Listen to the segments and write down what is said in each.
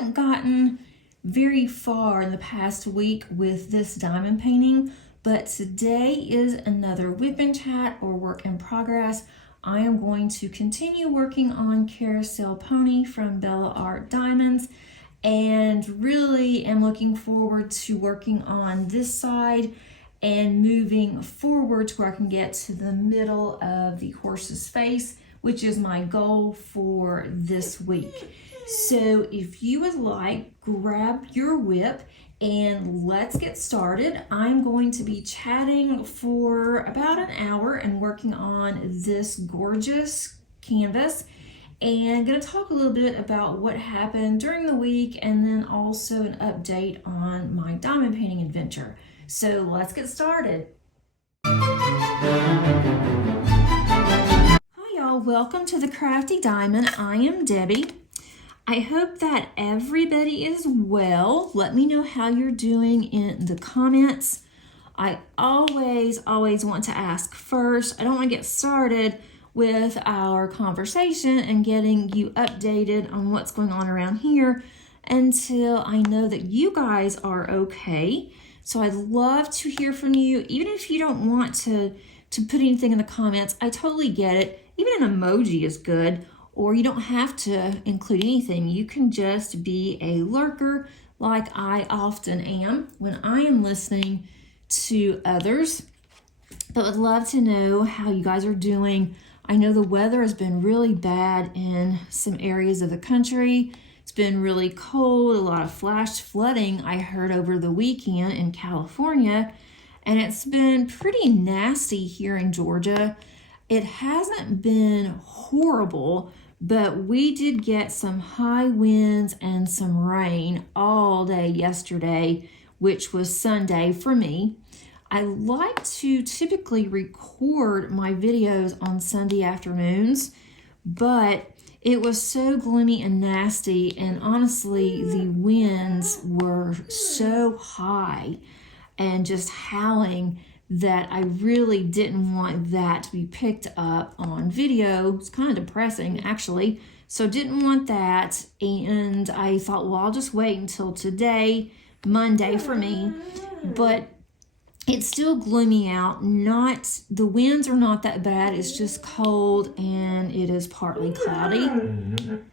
haven't gotten very far in the past week with this diamond painting, but today is another WIP and chat or work in progress. I am going to continue working on Carousel Pony from Bella Art Diamonds, and really am looking forward to working on this side and moving forward to where I can get to the middle of the horse's face, which is my goal for this week. So if you would like, grab your WIP and let's get started. I'm going to be chatting for about an hour and working on this gorgeous canvas, and going to talk a little bit about what happened during the week and then also an update on my diamond painting adventure. So let's get started. Hi y'all, welcome to the Crafty Diamond. I am Debbie. I hope that everybody is well. Let me know how you're doing in the comments. I always want to ask first. I don't want to get started with our conversation and getting you updated on what's going on around here until I know that you guys are okay. So I'd love to hear from you. Even if you don't want to put anything in the comments, I totally get it. Even an emoji is good. Or you don't have to include anything. You can just be a lurker like I often am when I am listening to others. But would love to know how you guys are doing. I know the weather has been really bad in some areas of the country. It's been really cold, a lot of flash flooding I heard over the weekend in California. And it's been pretty nasty here in Georgia. It hasn't been horrible, but we did get some high winds and some rain all day yesterday, which was Sunday for me. I like to typically record my videos on Sunday afternoons, but it was so gloomy and nasty, and honestly, the winds were so high and just howling that I really didn't want that to be picked up on video. It's kind of depressing, actually. So didn't want that, and I thought, well, I'll just wait until today, Monday for me. But it's still gloomy out. The winds are not that bad. It's just cold and it is partly cloudy.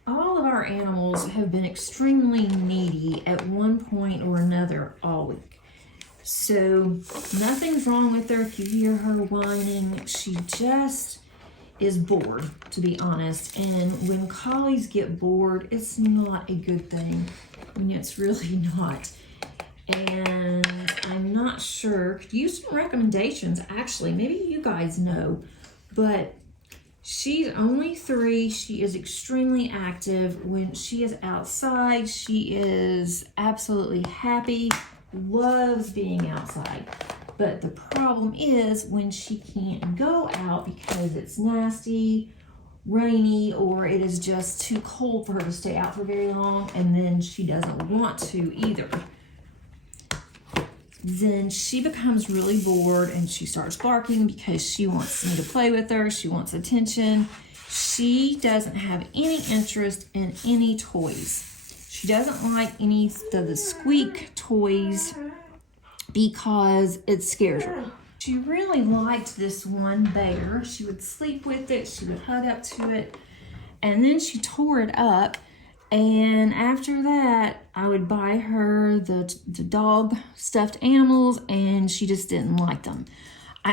All of our animals have been extremely needy at one point or another all week. So nothing's wrong with her. If you hear her whining, she just is bored, to be honest. And when collies get bored, it's not a good thing. I mean, it's really not. And I'm not sure. Could use some recommendations, actually. Maybe you guys know. But she's only 3. She is extremely active. When she is outside, she is absolutely happy. Loves being outside. But the problem is when she can't go out because it's nasty, rainy, or it is just too cold for her to stay out for very long, and then she doesn't want to either. Then she becomes really bored and she starts barking because she wants me to play with her. She wants attention. She doesn't have any interest in any toys. She doesn't like any of the squeak toys because it scares her. She really liked this one bear. She would sleep with it. She would hug up to it. And then she tore it up. And after that, I would buy her the dog stuffed animals, and she just didn't like them. I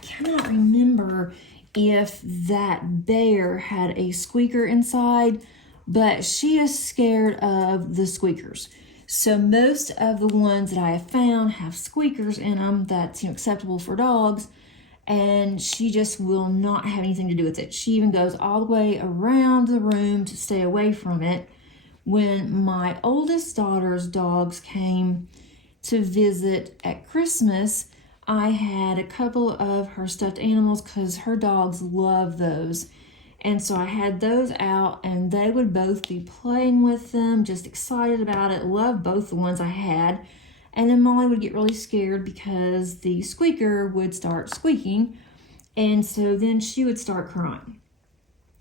cannot remember if that bear had a squeaker inside, but she is scared of the squeakers. So most of the ones that I have found have squeakers in them that's acceptable for dogs, and she just will not have anything to do with it. She even goes all the way around the room to stay away from it. When my oldest daughter's dogs came to visit at Christmas, I had a couple of her stuffed animals because her dogs love those. And so I had those out, and they would both be playing with them, just excited about it, loved both the ones I had. And then Molly would get really scared because the squeaker would start squeaking, and so then she would start crying.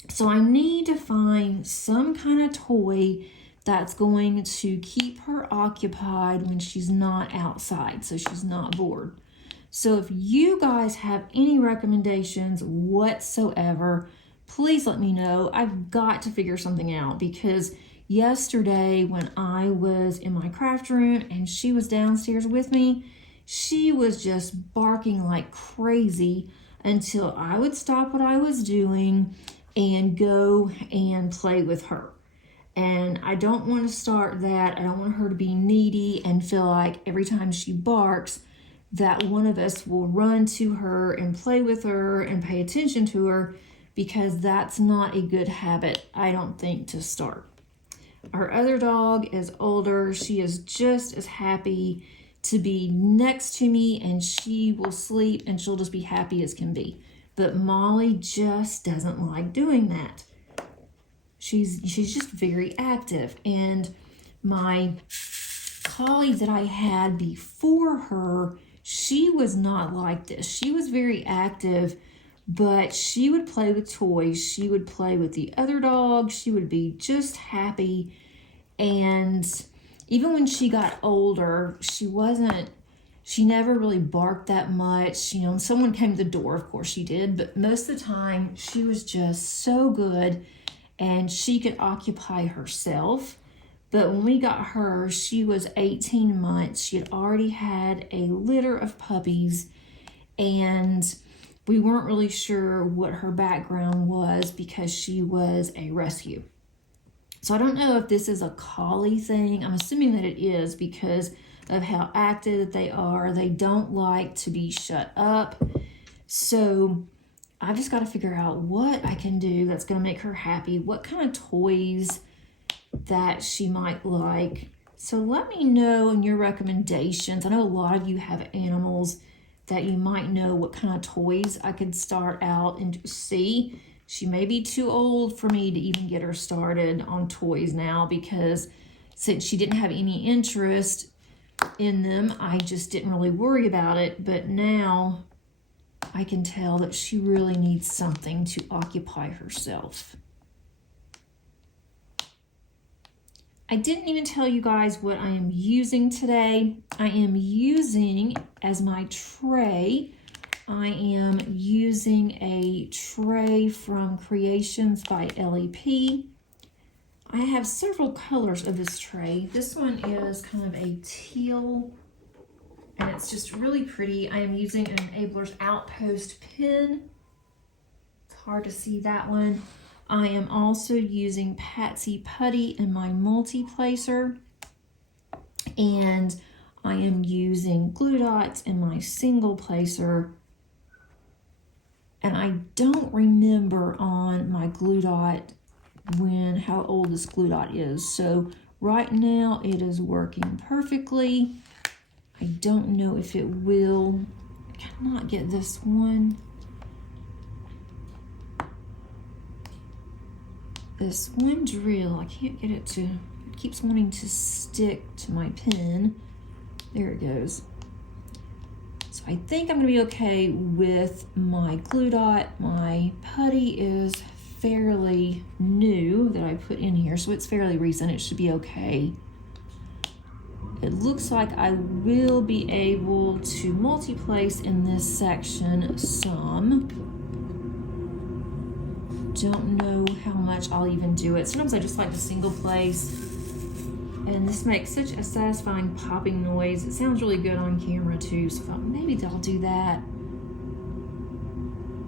So I need to find some kind of toy That's going to keep her occupied when she's not outside, so she's not bored. So if you guys have any recommendations whatsoever, please let me know. I've got to figure something out, because yesterday when I was in my craft room and she was downstairs with me, she was just barking like crazy until I would stop what I was doing and go and play with her. And I don't want to start that. I don't want her to be needy and feel like every time she barks that one of us will run to her and play with her and pay attention to her, because that's not a good habit, I don't think, to start. Our other dog is older. She is just as happy to be next to me, and she will sleep and she'll just be happy as can be. But Molly just doesn't like doing that. She's just very active. And my collie that I had before her, she was not like this. She was very active, but she would play with toys. She would play with the other dogs. She would be just happy. And even when she got older, she never really barked that much. You know, when someone came to the door, of course she did, but most of the time she was just so good and she could occupy herself. But when we got her, she was 18 months. She had already had a litter of puppies, and we weren't really sure what her background was because she was a rescue. So I don't know if this is a collie thing. I'm assuming that it is because of how active they are. They don't like to be shut up. So I've just got to figure out what I can do that's going to make her happy, what kind of toys that she might like. So let me know in your recommendations. I know a lot of you have animals that you might know what kind of toys I could start out and see. She may be too old for me to even get her started on toys now, because since she didn't have any interest in them, I just didn't really worry about it. But now I can tell that she really needs something to occupy herself. I didn't even tell you guys what I am using today. I am using as my tray, I am using a tray from Creations by LEP. I have several colors of this tray. This one is kind of a teal, and it's just really pretty. I am using an Enabler's Outpost pin. It's hard to see that one. I am also using Patsy Putty in my multi-placer, and I am using glue dots in my single placer. And I don't remember on my glue dot how old this glue dot is. So right now it is working perfectly. I don't know if it will. I cannot get this one. This one drill, I can't get it to, it keeps wanting to stick to my pen. There it goes. So I think I'm gonna be okay with my glue dot. My putty is fairly new that I put in here, so it's fairly recent. It should be okay. It looks like I will be able to multi-place in this section some. Don't know how much I'll even do it. Sometimes I just like to single place, and this makes such a satisfying popping noise. It sounds really good on camera too, so I thought maybe I'll do that.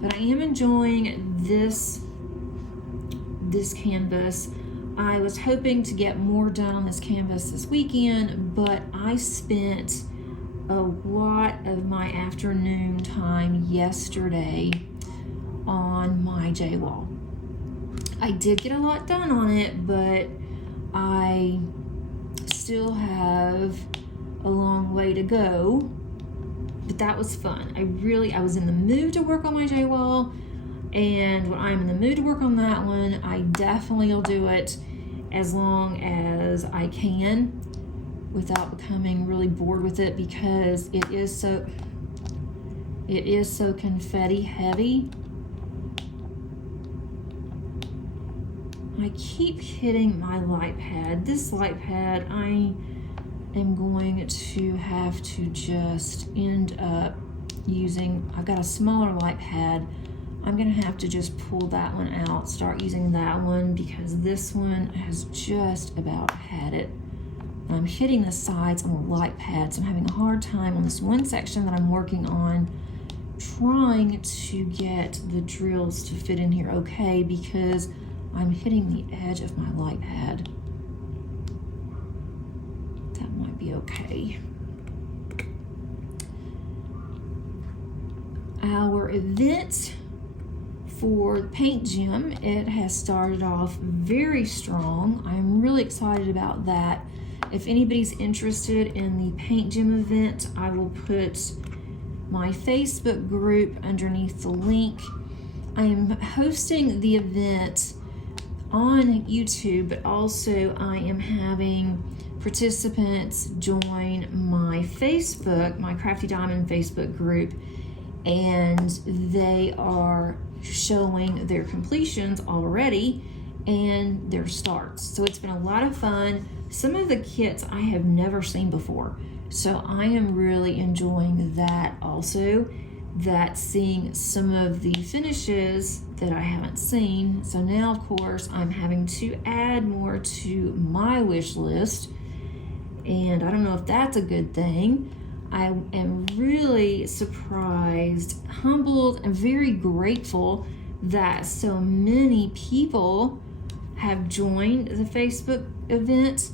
But I am enjoying this canvas. I was hoping to get more done on this canvas this weekend, but I spent a lot of my afternoon time yesterday on my J-wall. I did get a lot done on it, but I still have a long way to go. But that was fun. I was in the mood to work on my J-wall, and when I'm in the mood to work on that one, I definitely will do it as long as I can without becoming really bored with it, because it is so confetti heavy. I keep hitting my light pad. This light pad, I am going to have to just end up using, I've got a smaller light pad. I'm gonna have to just pull that one out, start using that one, because this one has just about had it. I'm hitting the sides on the light pad, so I'm having a hard time on this one section that I'm working on, trying to get the drills to fit in here okay, because I'm hitting the edge of my light pad. That might be okay. Our event for Paint Gym, it has started off very strong. I'm really excited about that. If anybody's interested in the Paint Gym event, I will put my Facebook group underneath the link. I am hosting the event on YouTube, but also I am having participants join my Facebook, my Crafty Diamond Facebook group, and they are showing their completions already and their starts. So it's been a lot of fun. Some of the kits I have never seen before, so I am really enjoying that also, that seeing some of the finishes that I haven't seen. So now of course I'm having to add more to my wish list, and I don't know if that's a good thing. I am really surprised, humbled, and very grateful that so many people have joined the Facebook event,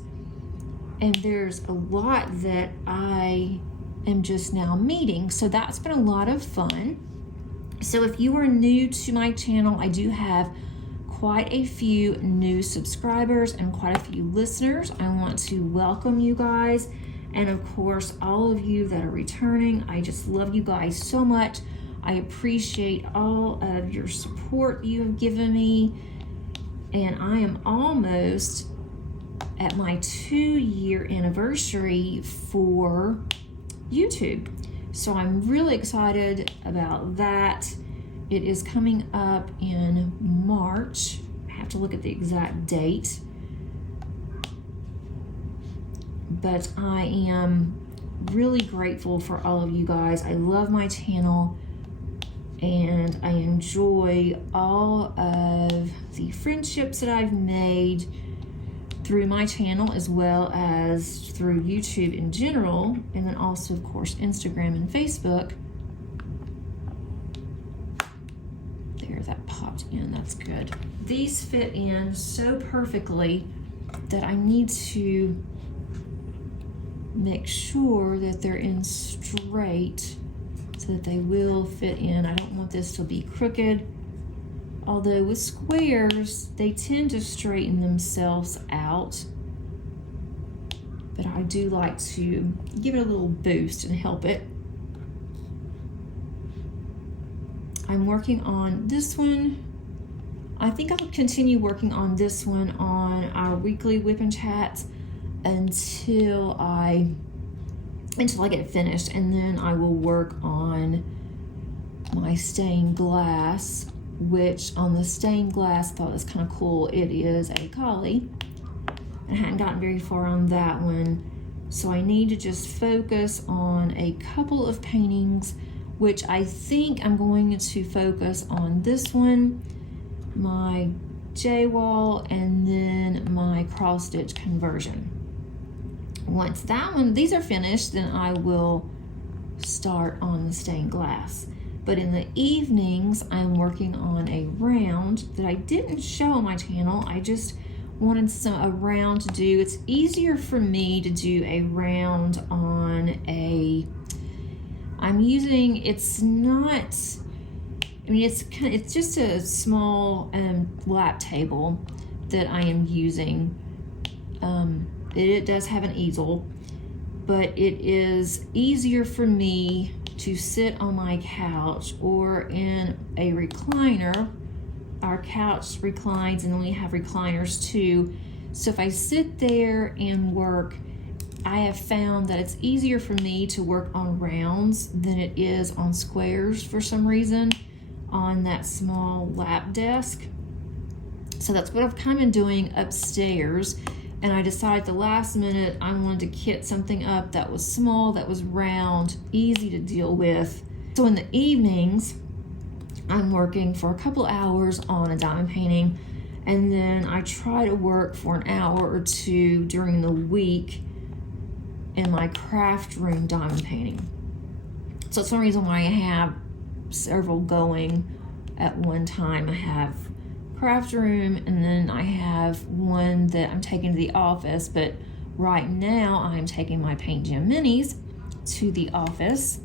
and there's a lot that I am just now meeting. So that's been a lot of fun. So if you are new to my channel, I do have quite a few new subscribers and quite a few listeners. I want to welcome you guys. And of course, all of you that are returning, I just love you guys so much. I appreciate all of your support you have given me. And I am almost at my 2-year anniversary for YouTube. So I'm really excited about that. It is coming up in March. I have to look at the exact date. But I am really grateful for all of you guys. I love my channel, and I enjoy all of the friendships that I've made through my channel, as well as through YouTube in general, and then also of course Instagram and Facebook. There, that popped in, that's good. These fit in so perfectly that I need to make sure that they're in straight so that they will fit in. I don't want this to be crooked, although with squares they tend to straighten themselves out, but I do like to give it a little boost and help it. I'm working on this one. I think I'll continue working on this one on our weekly WIP and chats until I get it finished, and then I will work on my stained glass, which on the stained glass I thought was kind of cool. It is a collie. I hadn't gotten very far on that one, so I need to just focus on a couple of paintings, which I think I'm going to focus on this one, my J-wall, and then my cross stitch conversion. Once that one, these are finished, then I will start on the stained glass. But in the evenings, I'm working on a round that I didn't show on my channel. I just wanted a round to do. It's easier for me to do a round on a, I'm using, it's not, I mean, it's just a small lap table that I am using. It does have an easel, but it is easier for me to sit on my couch or in a recliner. Our couch reclines, and then we have recliners too. So if I sit there and work, I have found that it's easier for me to work on rounds than it is on squares for some reason on that small lap desk. So that's what I've kind of been doing upstairs. And I decided the last minute I wanted to kit something up that was small, that was round, easy to deal with. So in the evenings, I'm working for a couple hours on a diamond painting, and then I try to work for an hour or two during the week in my craft room diamond painting. So it's one reason why I have several going at one time. I have craft room, and then I have one that I'm taking to the office, but right now I'm taking my Paint Jam Minis to the office,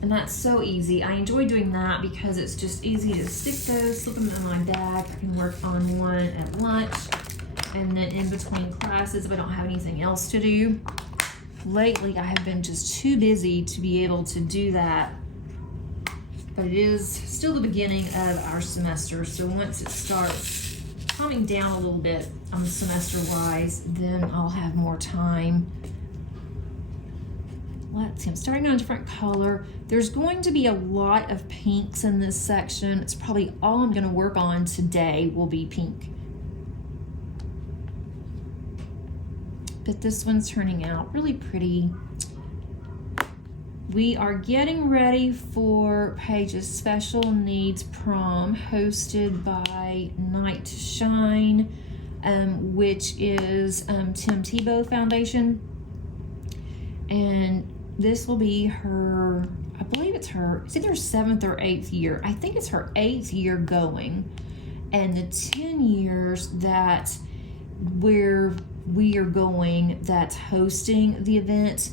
and that's so easy. I enjoy doing that because it's just easy to stick those, slip them in my bag. I can work on one at lunch, and then in between classes if I don't have anything else to do. Lately I have been just too busy to be able to do that, but it is still the beginning of our semester, so once it starts calming down a little bit semester-wise, then I'll have more time. Let's see, I'm starting on a different color. There's going to be a lot of pinks in this section. It's probably all I'm gonna work on today will be pink. But this one's turning out really pretty. We are getting ready for Paige's Special Needs Prom, hosted by Night to Shine, which is Tim Tebow Foundation. And this will be her, I believe it's either 7th or 8th year. I think it's her 8th year going. And the 10 years that we are going, that's hosting the event,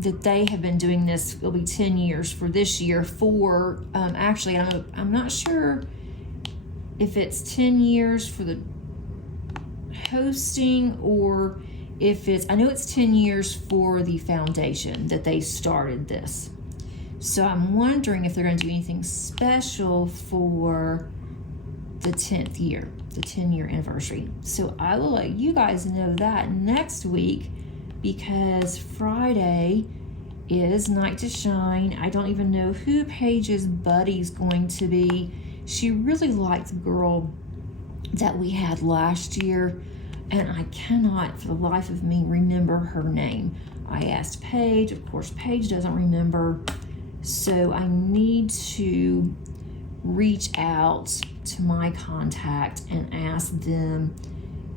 that they have been doing this, it'll be 10 years for this year for, actually, I'm not sure if it's 10 years for the hosting or if I know it's 10 years for the foundation that they started this. So I'm wondering if they're going to do anything special for the 10th year, the 10-year anniversary. So I will let you guys know that next week, because Friday is Night to Shine. I don't even know who Paige's buddy's going to be. She really liked the girl that we had last year, and I cannot for the life of me remember her name. I asked Paige, of course Paige doesn't remember, so I need to reach out to my contact and ask them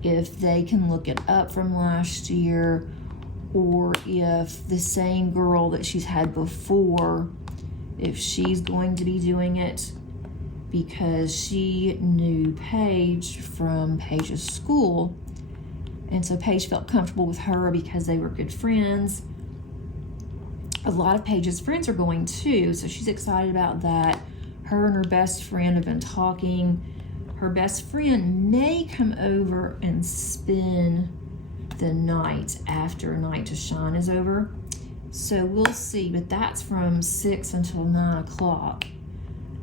if they can look it up from last year, or if the same girl that she's had before, if she's going to be doing it, because she knew Paige from Paige's school, and so Paige felt comfortable with her because they were good friends. A lot of Paige's friends are going too, so she's excited about that. Her and her best friend have been talking. Her best friend may come over and spend the night after Night to Shine is over. So we'll see, but that's from 6 until 9 o'clock.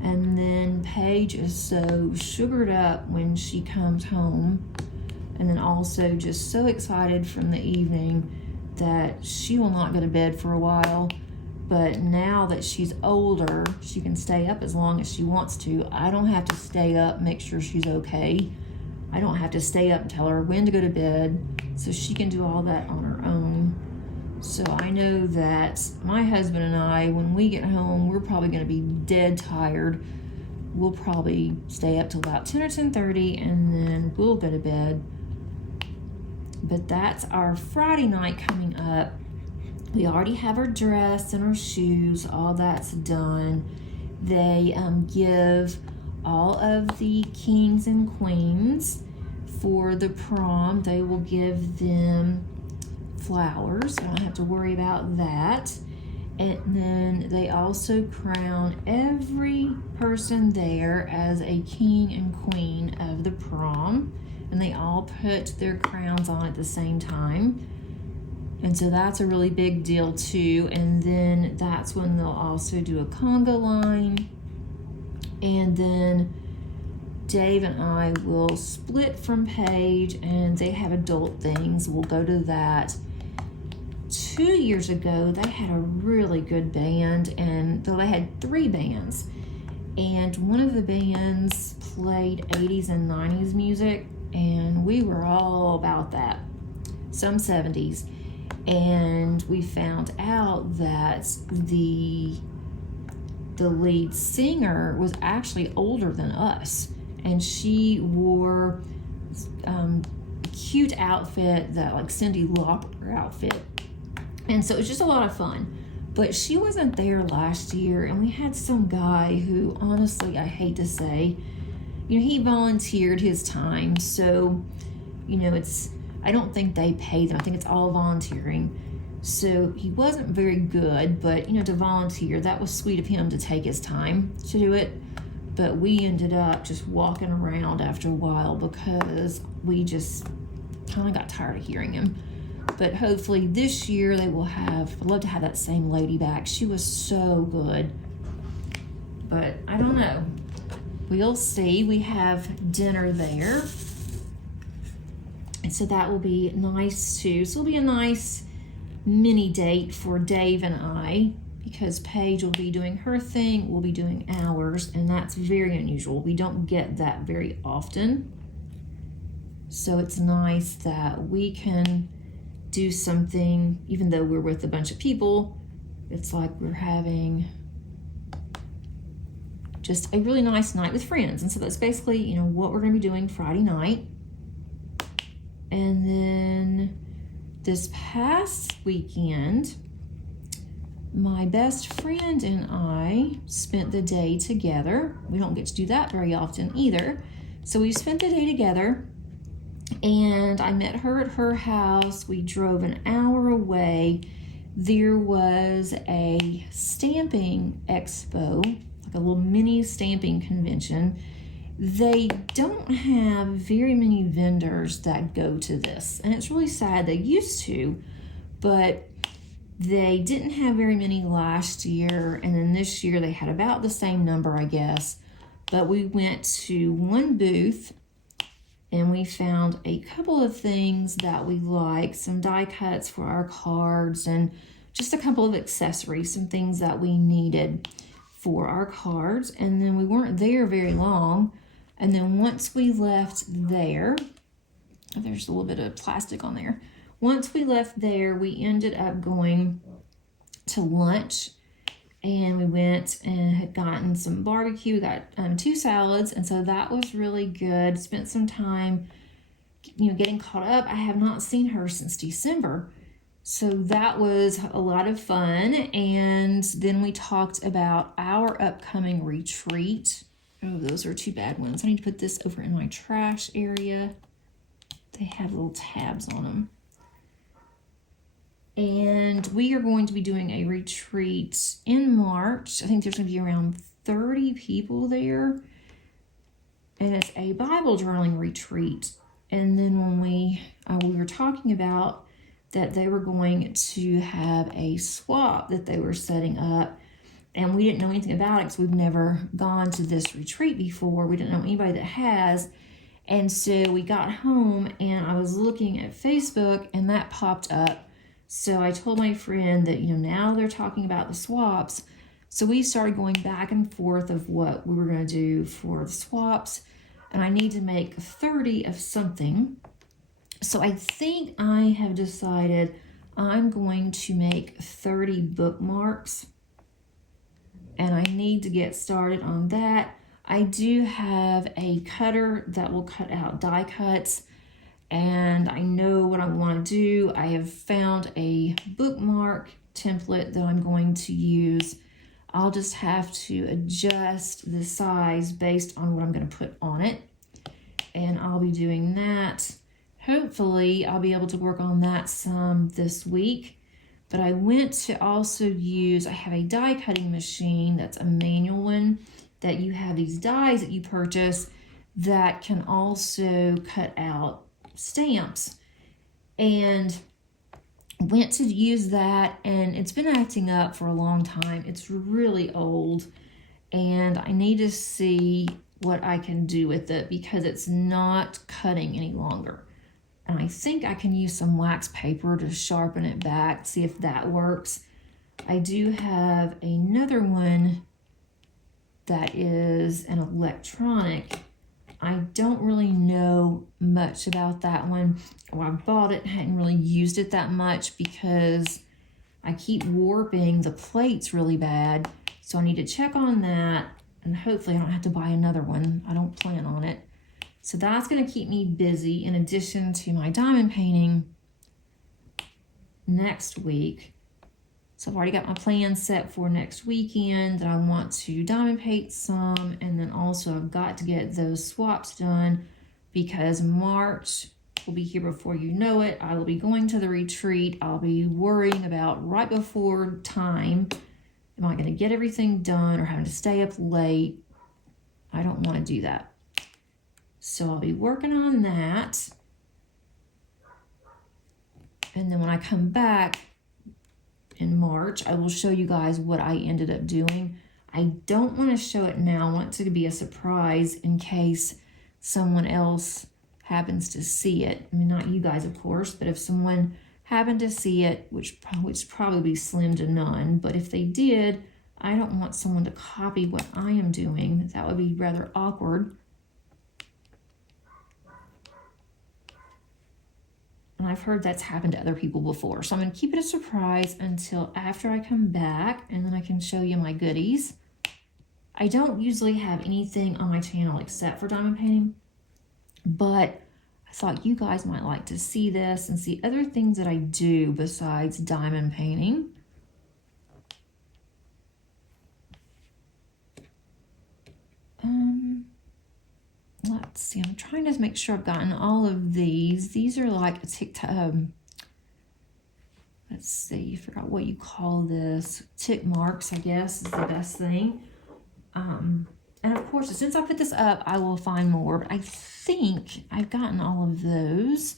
And then Paige is so sugared up when she comes home, and then also just so excited from the evening that she will not go to bed for a while. But now that she's older, she can stay up as long as she wants to. I don't have to stay up, make sure she's okay. I don't have to stay up and tell her when to go to bed, so she can do all that on her own. So I know that my husband and I, when we get home, we're probably going to be dead tired. We'll probably stay up till about 10 or 10:30, and then we'll go to bed. But that's our Friday night coming up. We already have our dress and our shoes, all that's done. They give all of the kings and queens for the prom, they will give them flowers. I don't have to worry about that. And then they also crown every person there as a king and queen of the prom, and they all put their crowns on at the same time. And so that's a really big deal too. And then that's when they'll also do a conga line. And then Dave and I will split from Paige, and they have adult things. We'll go to that. 2 years ago, they had a really good band, and they had 3 bands. and one of the bands played 80s and 90s music, and we were all about that, some 70s. And we found out that the lead singer was actually older than us, and she wore a cute outfit, that like Cyndi Lauper outfit, and so it was just a lot of fun. But she wasn't there last year, and we had some guy who, honestly, I hate to say, he volunteered his time, so I don't think they pay them. I think it's all volunteering. So he wasn't very good, but to volunteer, that was sweet of him to take his time to do it. But we ended up just walking around after a while because we just kind of got tired of hearing him. But hopefully this year they will have, I'd love to have that same lady back. She was so good. But I don't know. We'll see. We have dinner there. And so that will be nice too. So it'll be a nice mini date for Dave and I, because Paige will be doing her thing, we'll be doing ours, and that's very unusual. We don't get that very often. So it's nice that we can do something, even though we're with a bunch of people. It's like we're having just a really nice night with friends. And so that's basically, what we're going to be doing Friday night. And then this past weekend, my best friend and I spent the day together. We don't get to do that very often either. So we spent the day together, and I met her at her house. We drove an hour away. There was a stamping expo, like a little mini stamping convention. They don't have very many vendors that go to this, and it's really sad. They used to, but they didn't have very many last year, and then this year they had about the same number, I guess. But we went to one booth, and we found a couple of things that we like, some die cuts for our cards, and just a couple of accessories, some things that we needed for our cards. And then we weren't there very long. And then once we left there, there's a little bit of plastic on there. Once we left there, we ended up going to lunch, and we went and had gotten some barbecue. We got 2 salads, and so that was really good. Spent some time, getting caught up. I have not seen her since December, so that was a lot of fun. And then we talked about our upcoming retreat. Oh, those are 2 bad ones. I need to put this over in my trash area. They have little tabs on them. And we are going to be doing a retreat in March. I think there's going to be around 30 people there. And it's a Bible journaling retreat. And then when we were talking about that they were going to have a swap that they were setting up. And we didn't know anything about it because we've never gone to this retreat before. We didn't know anybody that has. And so we got home, and I was looking at Facebook, and that popped up. So I told my friend that, now they're talking about the swaps. So we started going back and forth of what we were going to do for the swaps. And I need to make 30 of something. So I think I have decided I'm going to make 30 bookmarks. And I need to get started on that. I do have a cutter that will cut out die cuts, and I know what I want to do. I have found a bookmark template that I'm going to use. I'll just have to adjust the size based on what I'm going to put on it, and I'll be doing that. Hopefully, I'll be able to work on that some this week. But I went to also use, I have a die cutting machine that's a manual one, that you have these dies that you purchase that can also cut out stamps. And went to use that, and it's been acting up for a long time. It's really old, and I need to see what I can do with it because it's not cutting any longer. And I think I can use some wax paper to sharpen it back, see if that works. I do have another one that is an electronic. I don't really know much about that one. Well, I bought it, hadn't really used it that much because I keep warping the plates really bad. So I need to check on that, and hopefully I don't have to buy another one. I don't plan on it. So that's going to keep me busy in addition to my diamond painting next week. So I've already got my plan set for next weekend that I want to diamond paint some, and then also I've got to get those swaps done because March will be here before you know it. I will be going to the retreat. I'll be worrying about right before time. Am I going to get everything done or having to stay up late? I don't want to do that. So I'll be working on that. And then when I come back in March, I will show you guys what I ended up doing. I don't want to show it now. I want it to be a surprise in case someone else happens to see it. I mean, not you guys, of course, but if someone happened to see it, which probably be slim to none, but if they did, I don't want someone to copy what I am doing. That would be rather awkward. And I've heard that's happened to other people before. So I'm going to keep it a surprise until after I come back, and then I can show you my goodies. I don't usually have anything on my channel except for diamond painting, but I thought you guys might like to see this and see other things that I do besides diamond painting. Let's see, I'm trying to make sure I've gotten all of these. These are like a TikTok, let's see, I forgot what you call this. Tick marks, I guess, is the best thing. And of course, as soon as I put this up, I will find more, but I think I've gotten all of those.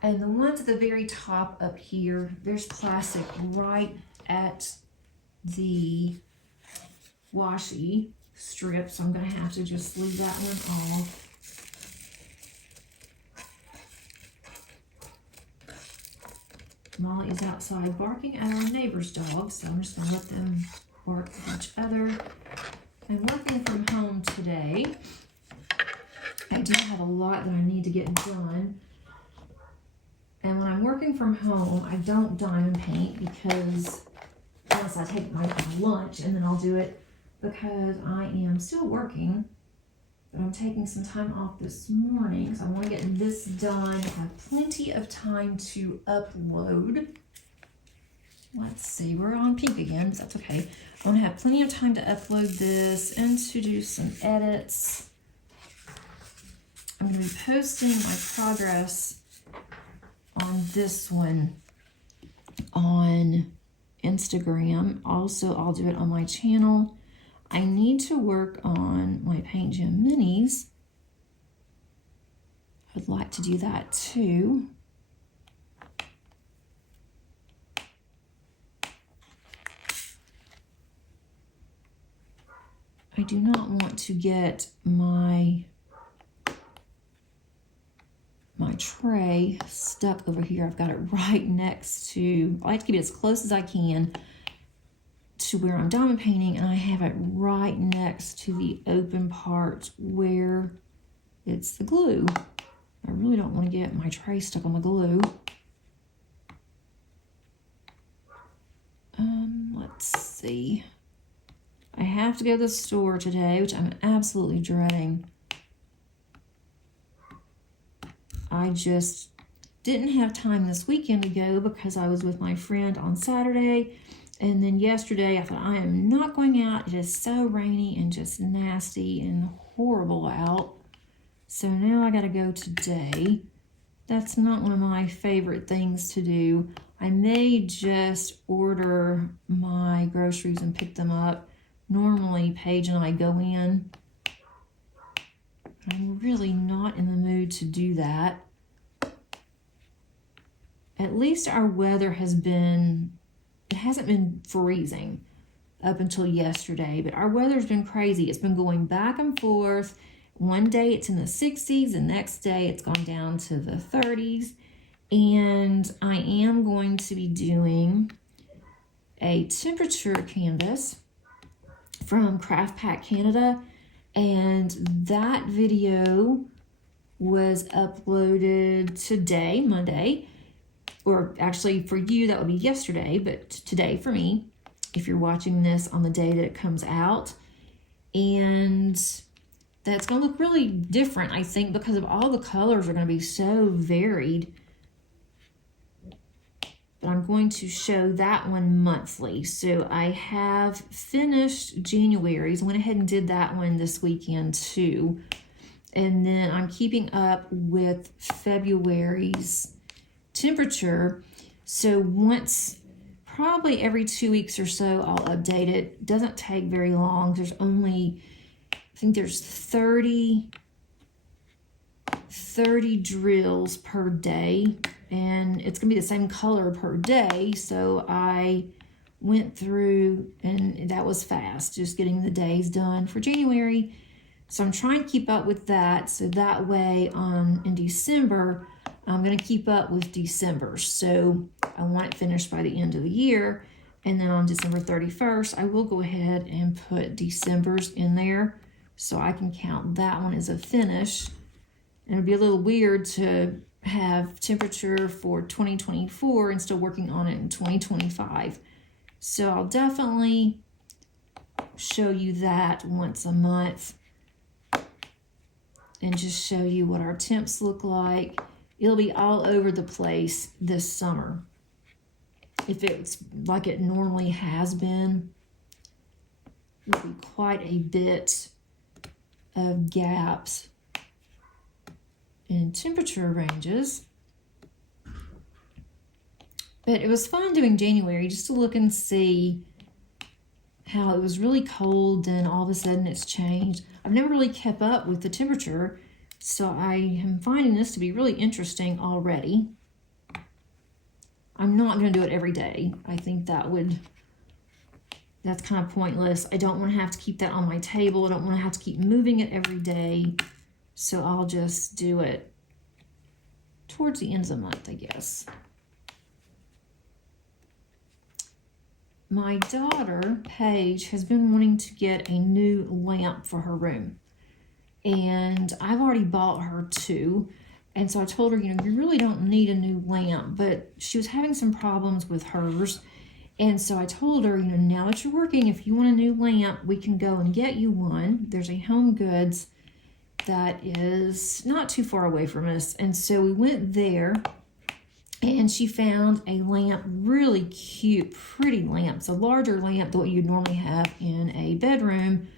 And the ones at the very top up here, there's plastic right at the washi strip, so I'm going to have to just leave that one off. Molly is outside barking at our neighbor's dog, so I'm just going to let them bark at each other. I'm working from home today. I do have a lot that I need to get done. And when I'm working from home, I don't diamond paint because unless I take my lunch, and then I'll do it because I am still working, but I'm taking some time off this morning because I want to get this done. I have plenty of time to upload. Let's see, we're on pink again, but that's okay. I want to have plenty of time to upload this and to do some edits. I'm going to be posting my progress on this one on Instagram. Also, I'll do it on my channel. I need to work on my Paint Gem minis. I'd like to do that too. I do not want to get my tray stuck over here. I've got it right next to, I like to keep it as close as I can to where I'm diamond painting, and I have it right next to the open part where it's the glue. I really don't want to get my tray stuck on the glue. Let's see. I have to go to the store today, which I'm absolutely dreading. I just didn't have time this weekend to go because I was with my friend on Saturday. And then yesterday I thought, I am not going out. It is so rainy and just nasty and horrible out. So now I got to go today. That's not one of my favorite things to do. I may just order my groceries and pick them up. Normally Paige and I go in. I'm really not in the mood to do that. At least our weather has been, it hasn't been freezing up until yesterday, but our weather's been crazy. It's been going back and forth. One day it's in the 60s, the next day it's gone down to the 30s. And I am going to be doing a temperature canvas from Craft Canada, and that video was uploaded today, Monday, or actually for you that would be yesterday, but today for me, if you're watching this on the day that it comes out. And that's going to look really different, I think, because of all the colors are going to be so varied. But I'm going to show that one monthly. So I have finished January's. I went ahead and did that one this weekend too. And then I'm keeping up with February's temperature. So once, probably every 2 weeks or so, I'll update it. It doesn't take very long. There's only, I think there's 30 drills per day, and it's gonna be the same color per day. So I went through, and that was fast, just getting the days done for January. So I'm trying to keep up with that, so that way in December, I'm gonna keep up with December. So I want it finished by the end of the year, and then on December 31st, I will go ahead and put December's in there so I can count that one as a finish. And it'd be a little weird to have temperature for 2024 and still working on it in 2025. So I'll definitely show you that once a month and just show you what our temps look like. It'll be all over the place this summer. If it's like it normally has been, there'll be quite a bit of gaps in temperature ranges. But it was fun doing January just to look and see how it was really cold and all of a sudden it's changed. I've never really kept up with the temperature, so I am finding this to be really interesting already. I'm not going to do it every day. I think that's kind of pointless. I don't want to have to keep that on my table. I don't want to have to keep moving it every day. So I'll just do it towards the end of the month, I guess. My daughter, Paige, has been wanting to get a new lamp for her room. And I've already bought her two. And so I told her, you really don't need a new lamp. But she was having some problems with hers. And so I told her, now that you're working, if you want a new lamp, we can go and get you one. There's a Home Goods that is not too far away from us. And so we went there, and she found a lamp, really cute, pretty lamp. It's a larger lamp than what you'd normally have in a bedroom,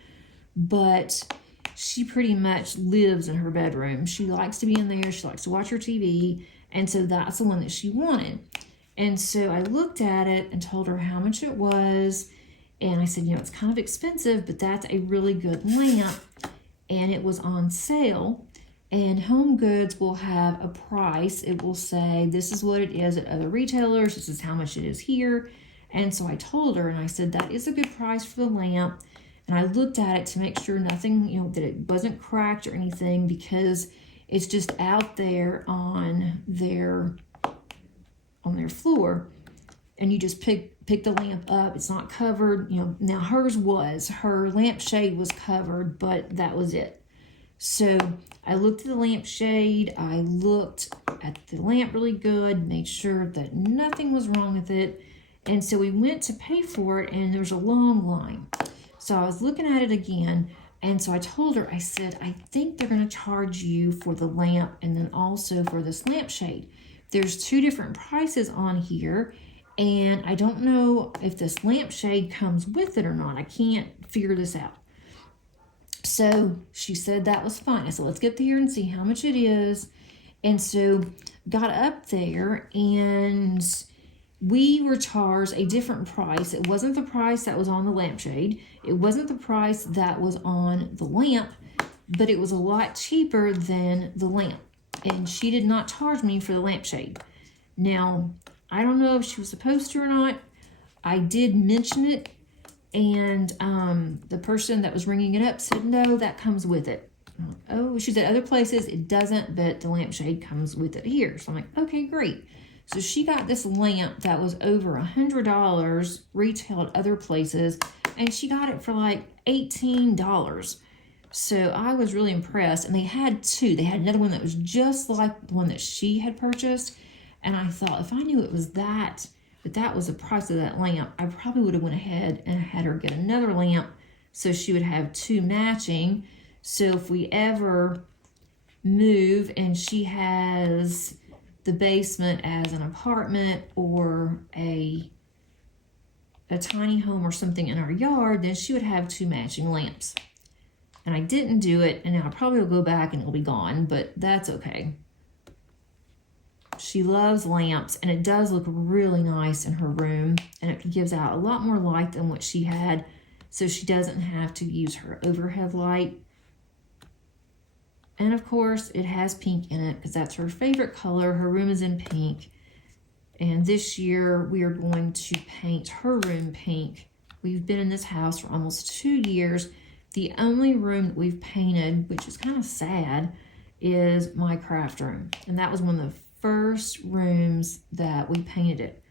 but she pretty much lives in her bedroom. She likes to be in there. She likes to watch her TV. And so that's the one that she wanted. And so I looked at it and told her how much it was. And I said, it's kind of expensive, but that's a really good lamp. And it was on sale. And Home Goods will have a price. It will say, this is what it is at other retailers. This is how much it is here. And so I told her, and I said, that is a good price for the lamp. And I looked at it to make sure nothing, that it wasn't cracked or anything, because it's just out there on their floor. And you just pick the lamp up. It's not covered. Now her lampshade was covered, but that was it. So I looked at the lampshade. I looked at the lamp really good, made sure that nothing was wrong with it. And so we went to pay for it, and there was a long line. So I was looking at it again, and so I told her, I said, I think they're going to charge you for the lamp and then also for this lampshade. There's two different prices on here, and I don't know if this lampshade comes with it or not. I can't figure this out. So she said that was fine. I said, let's get there and see how much it is. And so got up there, and we were charged a different price. It wasn't the price that was on the lampshade. It wasn't the price that was on the lamp, but it was a lot cheaper than the lamp. And she did not charge me for the lampshade. Now, I don't know if she was supposed to or not. I did mention it, and the person that was ringing it up said, no, that comes with it. Oh, she said other places it doesn't, but the lampshade comes with it here. So I'm like, okay, great. So she got this lamp that was over $100 retail at other places, and she got it for like $18. So I was really impressed. And they had two. They had another one that was just like the one that she had purchased. And I thought, if I knew it was that, but that was the price of that lamp, I probably would have went ahead and had her get another lamp so she would have two matching. So if we ever move and she has the basement as an apartment or a tiny home or something in our yard, then she would have two matching lamps. And I didn't do it, and now I probably will go back and it'll be gone, but that's okay. She loves lamps, and it does look really nice in her room, and it gives out a lot more light than what she had, so she doesn't have to use her overhead light. And of course, it has pink in it because that's her favorite color. Her room is in pink. And this year, we are going to paint her room pink. We've been in this house for almost 2 years. The only room that we've painted, which is kind of sad, is my craft room. And that was one of the first rooms that we painted it.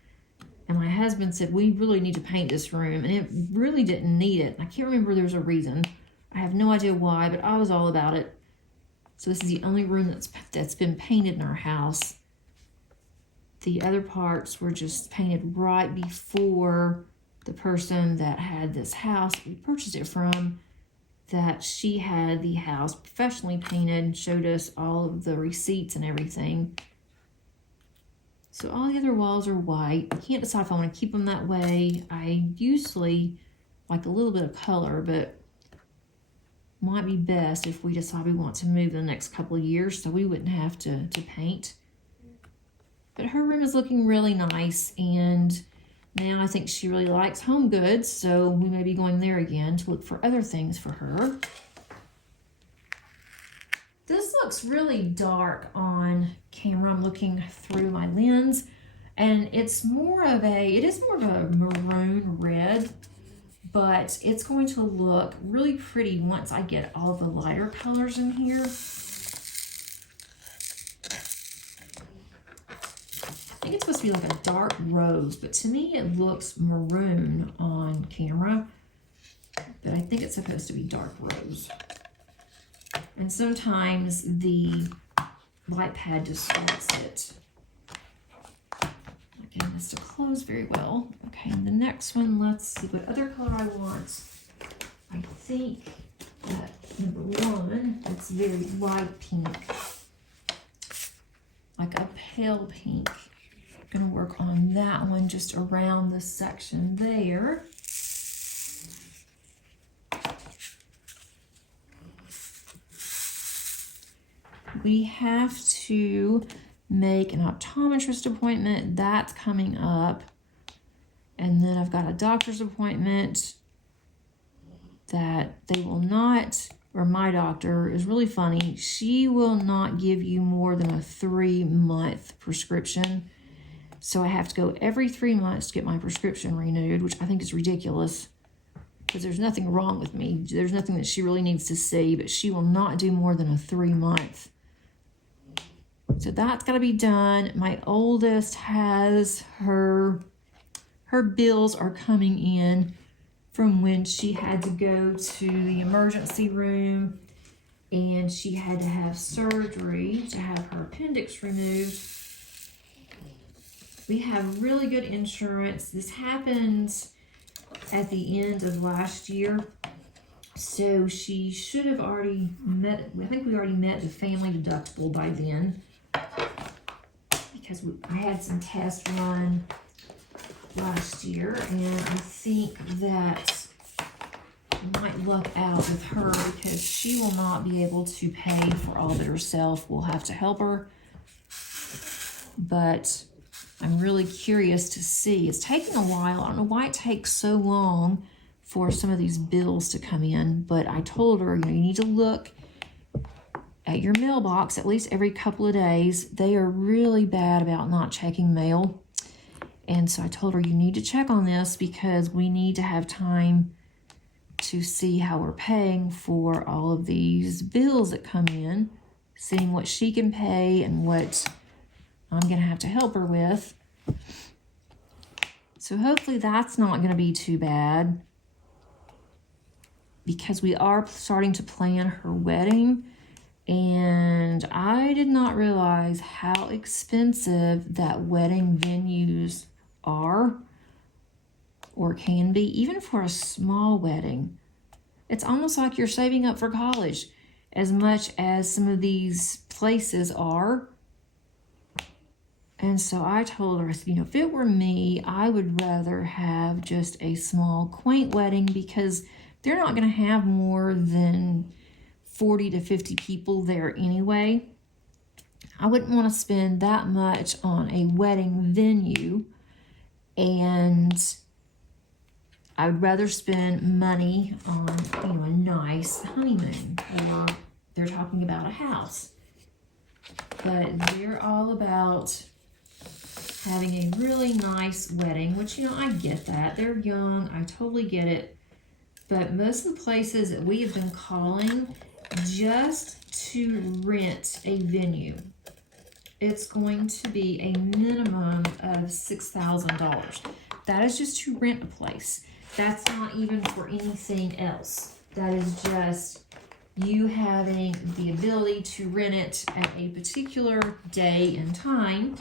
And my husband said, we really need to paint this room. And it really didn't need it. I can't remember there was a reason. I have no idea why, but I was all about it. So this is the only room that's been painted in our house. The other parts were just painted right before the person that had this house we purchased it from, that she had the house professionally painted and showed us all of the receipts and everything. So all the other walls are white. I can't decide if I want to keep them that way. I usually like a little bit of color, but might be best if we decide we want to move in the next couple of years so we wouldn't have to paint. But her room is looking really nice, and now I think she really likes home goods, so we may be going there again to look for other things for her. This looks really dark on camera. I'm looking through my lens, and it is more of a maroon red, but it's going to look really pretty once I get all the lighter colors in here. I think it's supposed to be like a dark rose, but to me it looks maroon on camera, but I think it's supposed to be dark rose. And sometimes the light pad distorts it. Getting this to close very well. Okay, and the next one, let's see what other color I want. I think that number one, it's very light pink, like a pale pink. I'm gonna work on that one just around this section there. We have to make an optometrist appointment. That's coming up. And then I've got a doctor's appointment that they will not, or my doctor is really funny. She will not give you more than a 3-month prescription. So I have to go every 3 months to get my prescription renewed, which I think is ridiculous because there's nothing wrong with me. There's nothing that she really needs to see, but she will not do more than a 3-month. So that's got to be done. My oldest has her bills are coming in from when she had to go to the emergency room and she had to have surgery to have her appendix removed. We have really good insurance. This happened at the end of last year. So she should have already met, I think we already met the family deductible by then, because I had some tests run last year, and I think that we might luck out with her because she will not be able to pay for all of it herself. We'll have to help her, but I'm really curious to see. It's taking a while. I don't know why it takes so long for some of these bills to come in, but I told her, you need to look at your mailbox at least every couple of days. They are really bad about not checking mail. And so I told her, you need to check on this because we need to have time to see how we're paying for all of these bills that come in, seeing what she can pay and what I'm going to have to help her with. So hopefully that's not going to be too bad. because we are starting to plan her wedding, and I did not realize how expensive that wedding venues are or can be, even for a small wedding. It's almost like you're saving up for college as much as some of these places are. And so I told her, I said, if it were me, I would rather have just a small, quaint wedding, because they're not going to have more than 40 to 50 people there anyway. I wouldn't want to spend that much on a wedding venue, and I would rather spend money on, a nice honeymoon, or they're talking about a house. But they're all about having a really nice wedding, which, I get that. They're young. I totally get it. But most of the places that we have been calling just to rent a venue, it's going to be a minimum of $6,000. That is just to rent a place. That's not even for anything else. That is just you having the ability to rent it at a particular day and time,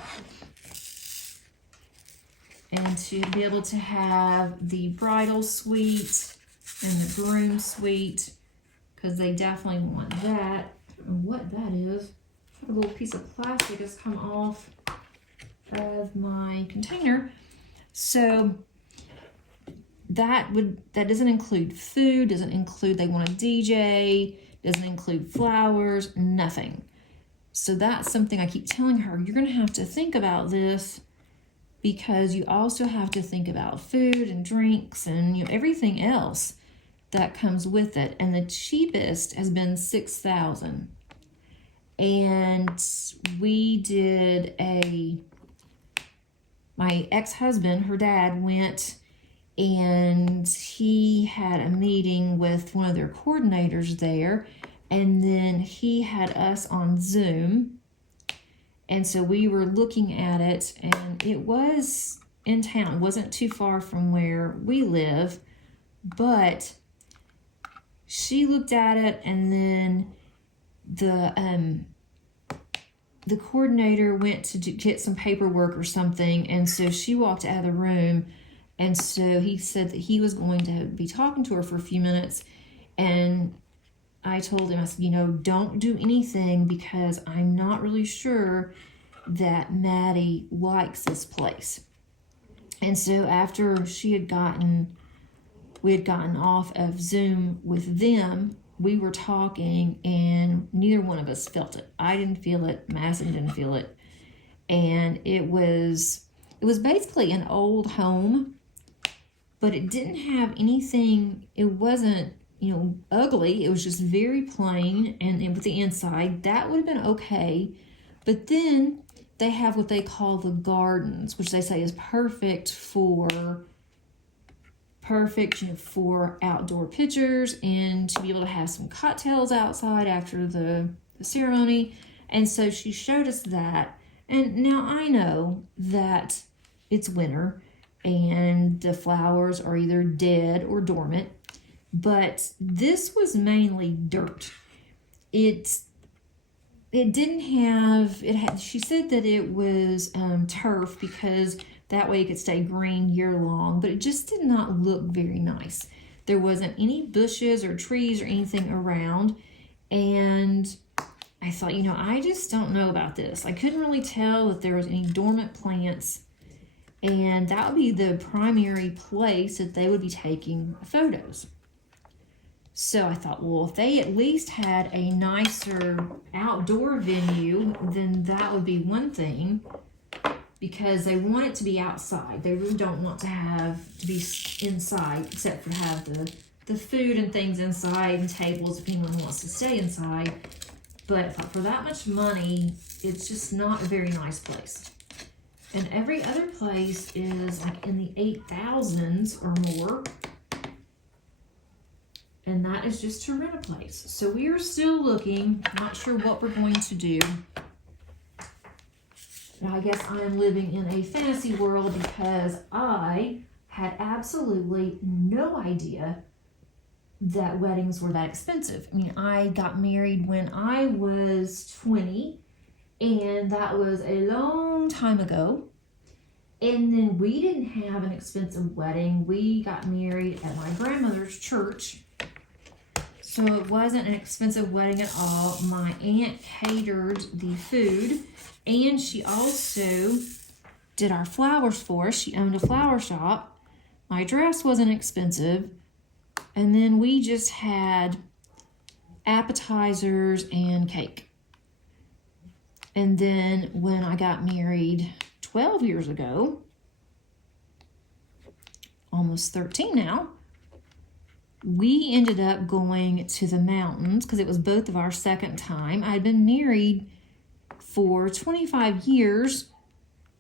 and to be able to have the bridal suite and the groom suite, because they definitely want that. I don't know what that is. A little piece of plastic has come off of my container. So that doesn't include food, doesn't include they want a DJ, doesn't include flowers, nothing. So that's something I keep telling her, you're going to have to think about this, because you also have to think about food and drinks and everything else that comes with it. And the cheapest has been $6,000. And we did my ex-husband, her dad, went, and he had a meeting with one of their coordinators there, and then he had us on Zoom. And so we were looking at it, and it was in town. It wasn't too far from where we live, but she looked at it, and then the coordinator went to get some paperwork or something, and so she walked out of the room, and so he said that he was going to be talking to her for a few minutes, and I told him, I said, don't do anything, because I'm not really sure that Maddie likes this place. And so after we had gotten off of Zoom with them, we were talking, and neither one of us felt it. I didn't feel it. Madison didn't feel it. And it was basically an old home, but it didn't have anything. It wasn't, ugly. It was just very plain, and with the inside, that would have been okay. But then they have what they call the gardens, which they say is perfect for outdoor pictures, and to be able to have some cocktails outside after the ceremony. And so she showed us that. And now I know that it's winter and the flowers are either dead or dormant, but this was mainly dirt. She said that it was turf, because that way it could stay green year long, but it just did not look very nice. There wasn't any bushes or trees or anything around, and I thought, I just don't know about this. I couldn't really tell if there was any dormant plants, and that would be the primary place that they would be taking photos. So I thought, well, if they at least had a nicer outdoor venue, then that would be one thing, because they want it to be outside. They really don't want to be inside, except for have the food and things inside and tables if anyone wants to stay inside. But for that much money, it's just not a very nice place. And every other place is like in the 8,000s or more. And that is just to rent a place. So we are still looking, not sure what we're going to do. Now, I guess I'm living in a fantasy world, because I had absolutely no idea that weddings were that expensive. I mean, I got married when I was 20, and that was a long time ago. And then we didn't have an expensive wedding. We got married at my grandmother's church. So it wasn't an expensive wedding at all. My aunt catered the food, and she also did our flowers for us. She owned a flower shop. My dress wasn't expensive. And then we just had appetizers and cake. And then when I got married 12 years ago, almost 13 now, we ended up going to the mountains because it was both of our second time. I had been married for 25 years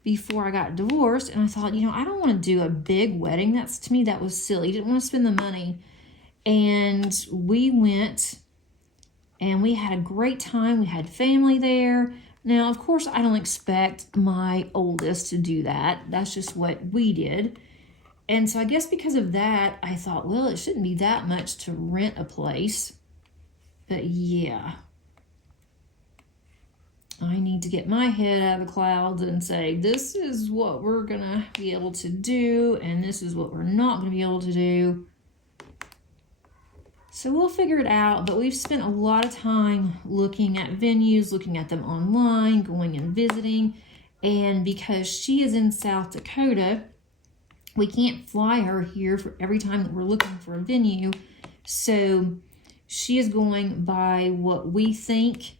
before I got divorced, and I thought, you know, I don't want to do a big wedding. To me, that was silly. Didn't want to spend the money. And we went, and we had a great time. We had family there. Now, of course, I don't expect my oldest to do that. That's just what we did. And so I guess because of that, I thought, well, it shouldn't be that much to rent a place. But yeah, I need to get my head out of the clouds and say, this is what we're going to be able to do, and this is what we're not going to be able to do. So we'll figure it out, but we've spent a lot of time looking at venues, looking at them online, going and visiting. And because she is in South Dakota, we can't fly her here for every time that we're looking for a venue. So she is going by what we think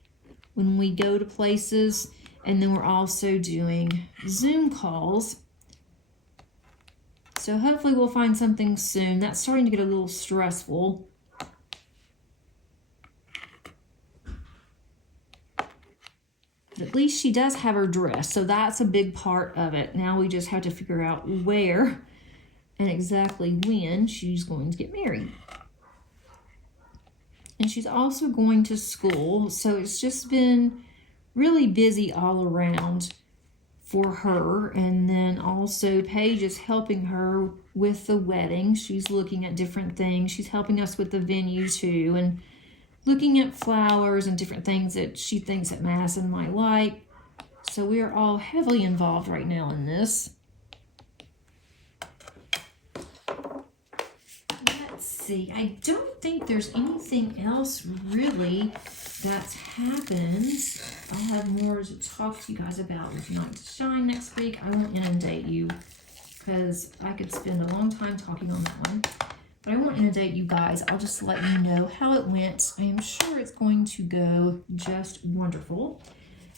when we go to places. And then we're also doing Zoom calls. So hopefully we'll find something soon. That's starting to get a little stressful. But at least she does have her dress, so that's a big part of it. Now we just have to figure out where and exactly when she's going to get married. And she's also going to school, so it's just been really busy all around for her. And then also Paige is helping her with the wedding. She's looking at different things. She's helping us with the venue too, and looking at flowers and different things that she thinks that Madison might like. So we are all heavily involved right now in this. Let's see. I don't think there's anything else really that's happened. I'll have more to talk to you guys about with Night to Shine next week. I won't inundate you because I could spend a long time talking on that one. But I won't inundate you guys. I'll just let you know how it went. I am sure it's going to go just wonderful.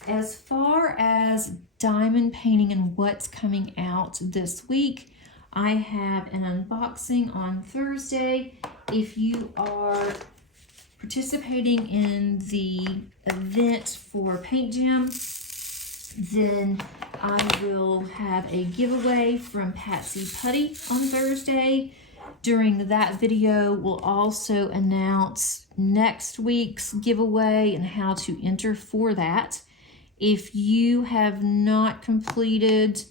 As far as diamond painting and what's coming out this week, I have an unboxing on Thursday. If you are participating in the event for Paint Jam, then I will have a giveaway from Patsy Putty on Thursday. During that video, we'll also announce next week's giveaway and how to enter for that. If you have not completed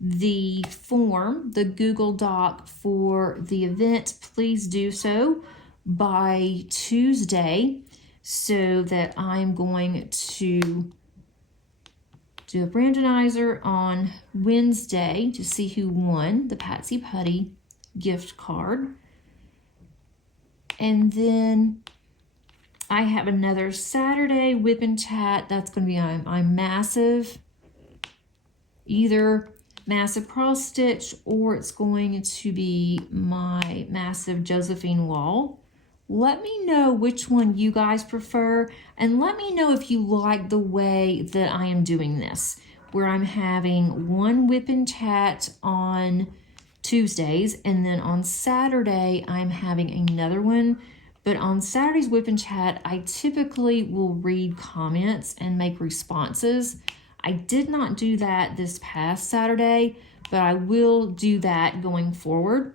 the form, the Google Doc for the event, please do so by Tuesday so that I'm going to do a randomizer on Wednesday to see who won the Patsy Putty gift card. And then I have another Saturday WIP and Chat. That's going to be on massive, either massive cross stitch or it's going to be my massive Josephine wall. Let me know which one you guys prefer, and let me know if you like the way that I am doing this, where I'm having one WIP and Chat on Tuesdays, and then on Saturday I'm having another one. But on Saturday's WIP and Chat, I typically will read comments and make responses. I did not do that this past Saturday, but I will do that going forward.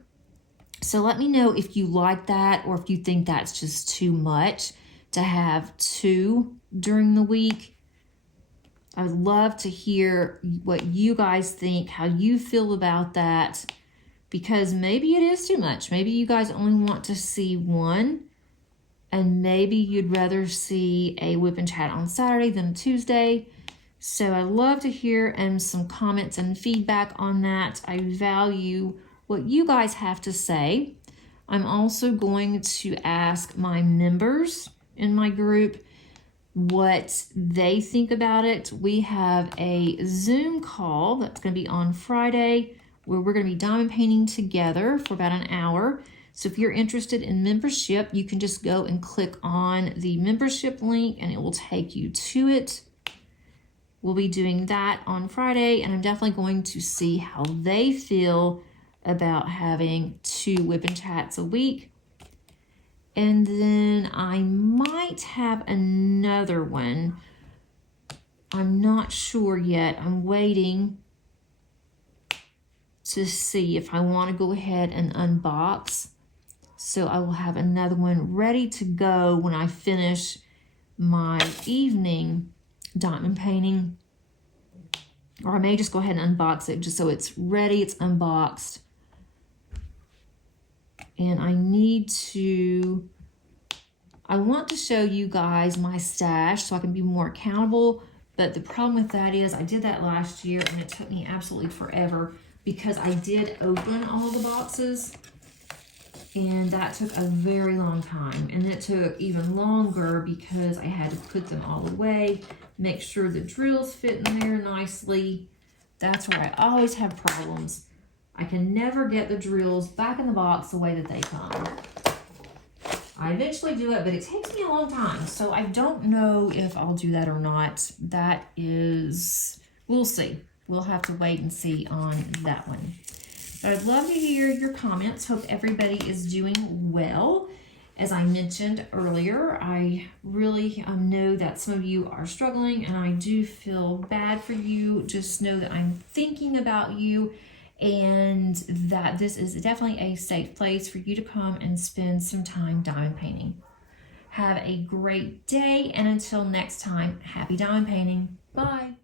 So let me know if you like that or if you think that's just too much to have two during the week. I would love to hear what you guys think, how you feel about that, because maybe it is too much. Maybe you guys only want to see one, and maybe you'd rather see a WIP and chat on Saturday than Tuesday. So I'd love to hear some comments and feedback on that. I value what you guys have to say. I'm also going to ask my members in my group what they think about it. We have a Zoom call that's going to be on Friday where we're going to be diamond painting together for about an hour. So if you're interested in membership, you can just go and click on the membership link and it will take you to it. We'll be doing that on Friday, and I'm definitely going to see how they feel about having 2 WIP and chats a week. And then I might have another one. I'm not sure yet. I'm waiting to see if I want to go ahead and unbox. So I will have another one ready to go when I finish my evening diamond painting. Or I may just go ahead and unbox it just so it's ready, it's unboxed. And I want to show you guys my stash so I can be more accountable. But the problem with that is I did that last year and it took me absolutely forever because I did open all the boxes. And that took a very long time. And it took even longer because I had to put them all away, make sure the drills fit in there nicely. That's where I always have problems. I can never get the drills back in the box the way that they come. I eventually do it, but it takes me a long time. So I don't know if I'll do that or not. That is, we'll see. We'll have to wait and see on that one. I'd love to hear your comments. Hope everybody is doing well. As I mentioned earlier, I really know that some of you are struggling, and I do feel bad for you. Just know that I'm thinking about you and that this is definitely a safe place for you to come and spend some time diamond painting. Have a great day, and until next time, happy diamond painting. Bye.